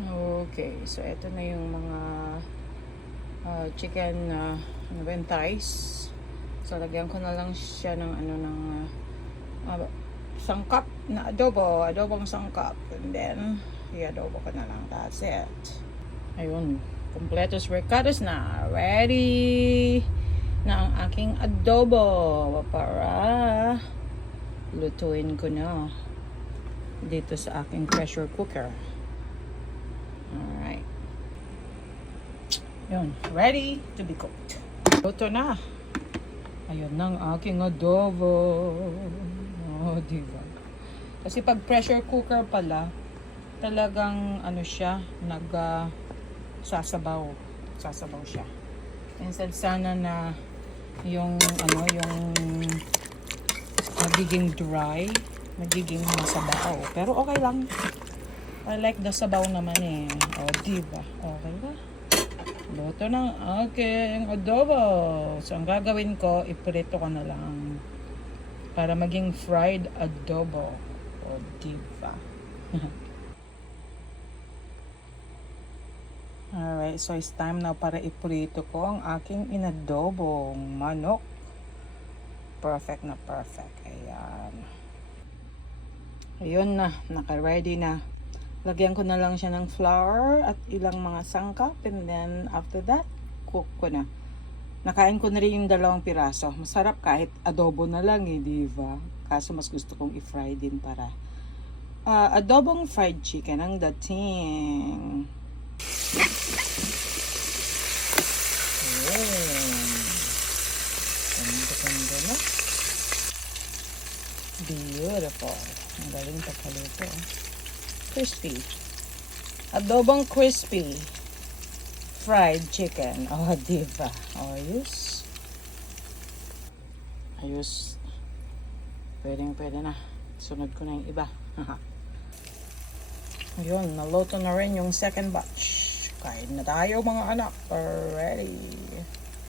Okay, so ito na yung mga chicken ano ba yun, thighs. So lagyan ko na lang siya ng sangkap na adobong sangkap, and then i-adobo ko na lang. That's it. Ayun, completos recados na. Ready na ang aking adobo para lutuin ko na dito sa aking pressure cooker. Alright. Yun, ready to be cooked. Luto na. Ayun na ang aking adobo. Oh, diba? Kasi pag pressure cooker pala, talagang ano siya, sasabaw. Sasabaw siya. Instead sana na yung magiging dry, magiging masabaw. Pero okay lang. I like the sabaw naman eh. O, diba? Okay ba? Luto ng aking adobo. So, ang gagawin ko, iprito ko na lang. Para maging fried adobo. O, diba? Alright, so it's time now para iprito ko ang aking inadobong manok. Perfect na perfect. Ayan. Ayun na, naka-ready na. Lagyan ko na lang siya ng flour at ilang mga sangkap, and then after that, cook ko na. Nakain ko na rin yung 2 piraso. Masarap kahit adobo na lang eh, diba? Kaso mas gusto kong i-fry din para adobong fried chicken ang dating. Ganda na. Beautiful. Ang galing pagkaluto. Crispy. Adobong crispy fried chicken. Oh, diba? Ayos. Ayos. Pwede na. Sunod ko na yung iba. Ayun, naluto na rin yung second batch. Kain na tayo mga anak. Ready.